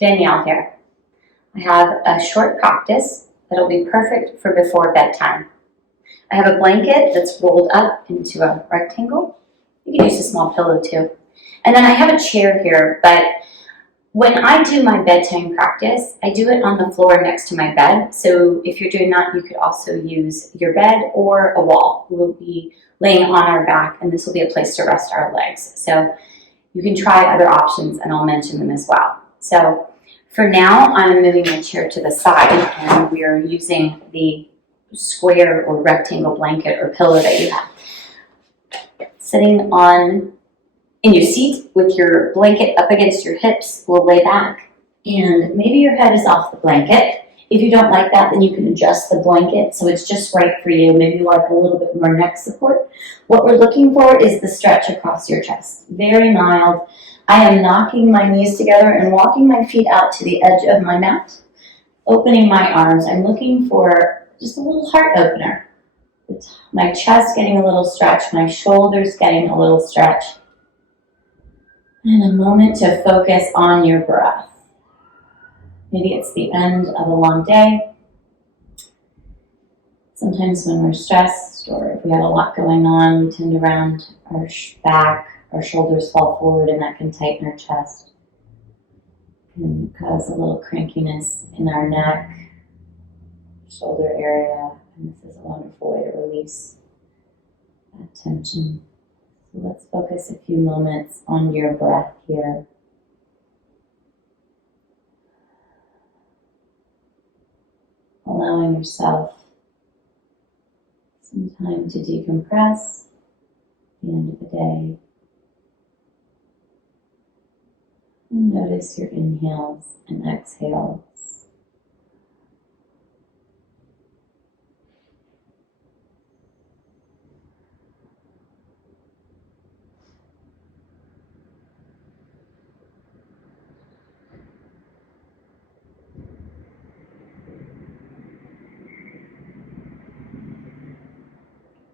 Danielle here. I have a short practice that'll be perfect for before bedtime. I have a blanket that's rolled up into a rectangle. You can use a small pillow too. And then I have a chair here, but when I do my bedtime practice, I do it on the floor next to my bed. So if you're doing that, you could also use your bed or a wall. We'll be laying on our back, and this will be a place to rest our legs. So you can try other options, and I'll mention them as well. So for now, I'm moving my chair to the side, and we are using the square or rectangle blanket or pillow that you have. Sitting in your seat with your blanket up against your hips, we'll lay back. And maybe your head is off the blanket. If you don't like that, then you can adjust the blanket so it's just right for you. Maybe you like a little bit more neck support. What we're looking for is the stretch across your chest. Very mild. I am knocking my knees together and walking my feet out to the edge of my mat, opening my arms. I'm looking for just a little heart opener. My chest getting a little stretch, my shoulders getting a little stretch. And a moment to focus on your breath. Maybe it's the end of a long day. Sometimes when we're stressed or if we have a lot going on, we tend to round our back, our shoulders fall forward, and that can tighten our chest and cause a little crankiness in our neck, shoulder area. And this is a wonderful way to release that tension. So let's focus a few moments on your breath here. Allowing yourself some time to decompress at the end of the day. And notice your inhales and exhales.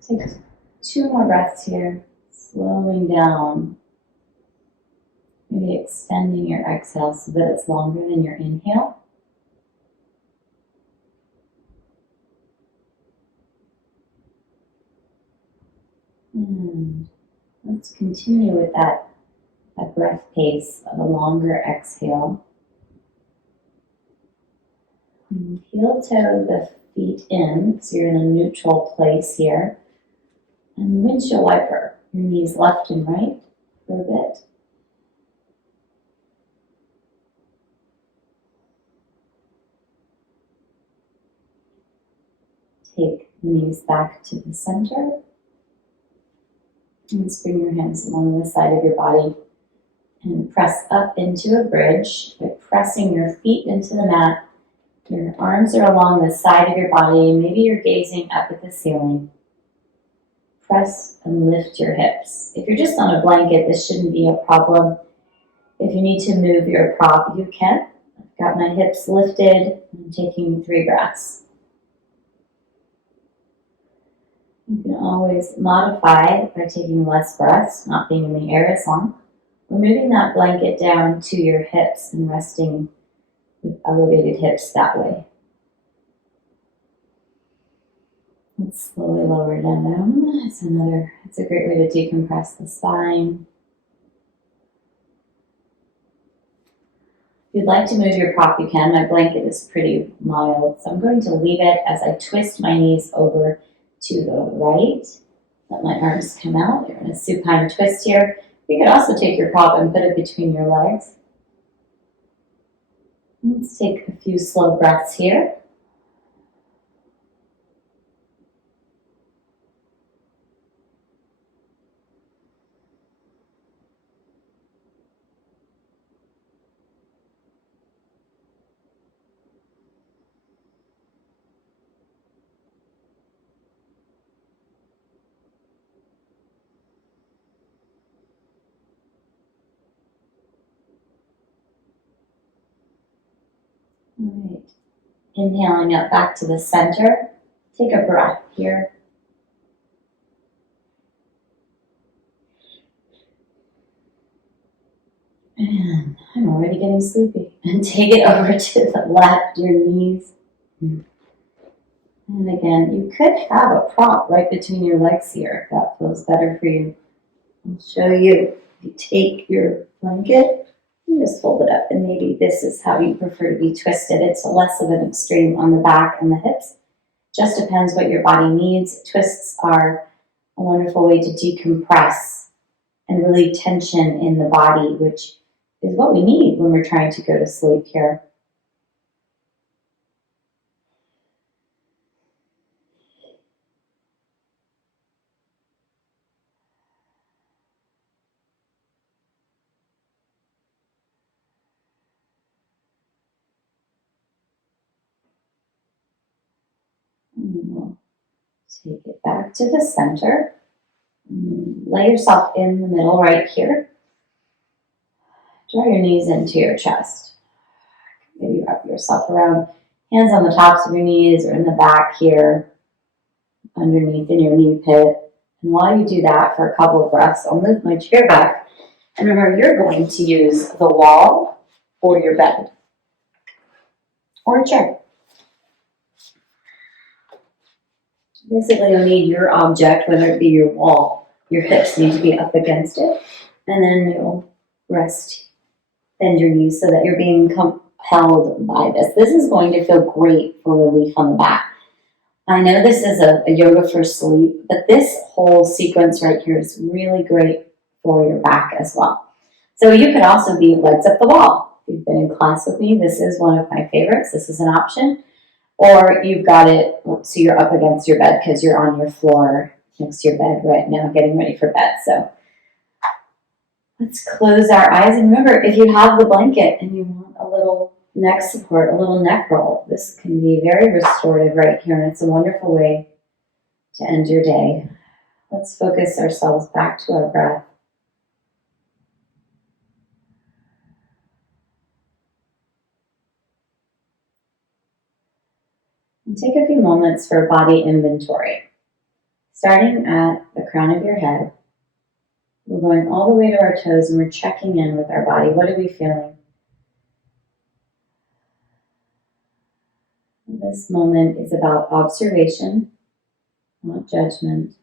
Take 2 more breaths here, slowing down. Maybe extending your exhale so that it's longer than your inhale. And let's continue with that breath pace of a longer exhale. And heel toe the feet in, so you're in a neutral place here. And windshield wiper your knees left and right for a bit. Take the knees back to the center. And bring your hands along the side of your body and press up into a bridge by pressing your feet into the mat. Your arms are along the side of your body. Maybe you're gazing up at the ceiling. Press and lift your hips. If you're just on a blanket, this shouldn't be a problem. If you need to move your prop, you can. I've got my hips lifted. I'm taking 3 breaths. You can always modify by taking less breaths, not being in the air as long. We're moving that blanket down to your hips and resting with elevated hips that way. Let's slowly lower it down. It's a great way to decompress the spine. If you'd like to move your prop, you can. My blanket is pretty mild, so I'm going to leave it as I twist my knees over to the right. Let my arms come out. You're in a supine twist here. You could also take your prop and put it between your legs. Let's take a few slow breaths here. All right. Inhaling up back to the center. Take a breath here. And I'm already getting sleepy. And take it over to the left, your knees. And again, you could have a prop right between your legs here if that feels better for you. I'll show you. You take your blanket and just fold it up. And maybe this is how you prefer to be twisted. It's less of an extreme on the back and the hips. Just depends what your body needs. Twists are a wonderful way to decompress and relieve tension in the body, which is what we need when we're trying to go to sleep here. And we'll take it back to the center. Lay yourself in the middle right here. Draw your knees into your chest. Maybe wrap yourself around, hands on the tops of your knees or in the back here, underneath in your knee pit. And while you do that for a couple of breaths, I'll move my chair back. And remember, you're going to use the wall or your bed or a chair. Basically, you'll need your object, whether it be your wall. Your hips need to be up against it. And then you'll rest, bend your knees so that you're being held by this. This is going to feel great for relief on the back. I know this is a yoga for sleep, but this whole sequence right here is really great for your back as well. So you could also be legs up the wall. If you've been in class with me, this is one of my favorites. This is an option. Or you've got it so you're up against your bed because you're on your floor next to your bed right now getting ready for bed. So let's close our eyes. And remember, if you have the blanket and you want a little neck support, a little neck roll, this can be very restorative right here. And it's a wonderful way to end your day. Let's focus ourselves back to our breath. And take a few moments for body inventory. Starting at the crown of your head, we're going all the way to our toes and we're checking in with our body. What are we feeling? This moment is about observation, not judgment.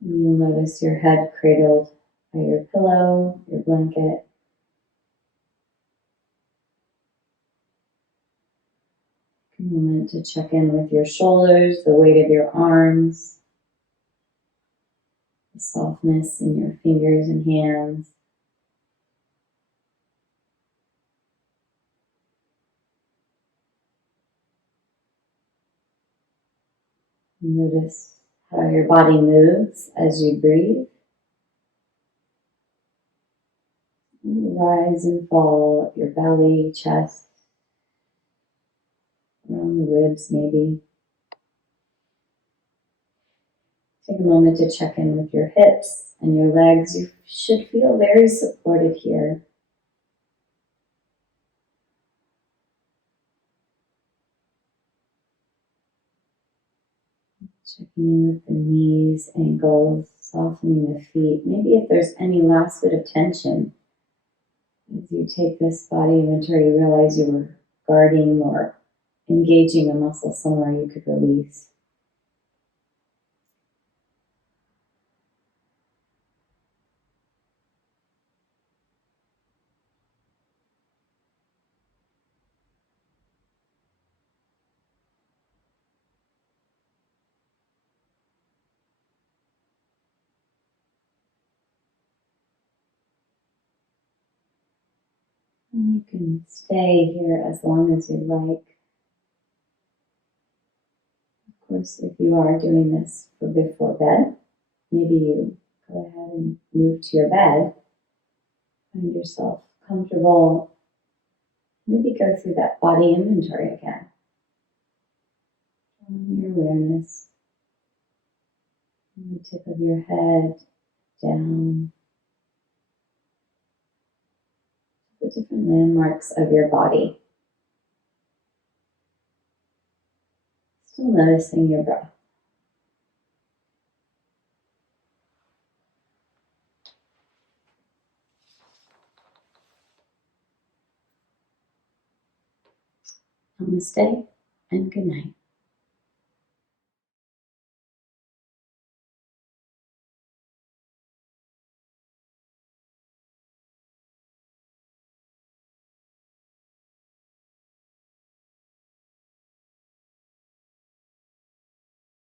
And you'll notice your head cradled by your pillow, your blanket. A moment to check in with your shoulders, the weight of your arms, the softness in your fingers and hands. Notice how your body moves as you breathe. Rise and fall up your belly, chest, around the ribs maybe. Take a moment to check in with your hips and your legs. You should feel very supported here. Checking in with the knees, ankles, softening the feet. Maybe if there's any last bit of tension, as you take this body inventory, you realize you were guarding or engaging a muscle somewhere you could release. And you can stay here as long as you like. Of course, if you are doing this for before bed, maybe you go ahead and move to your bed. Find yourself comfortable. Maybe go through that body inventory again. Drawing your awareness from the tip of your head down to the different landmarks of your body. Still noticing your breath. Namaste and good night.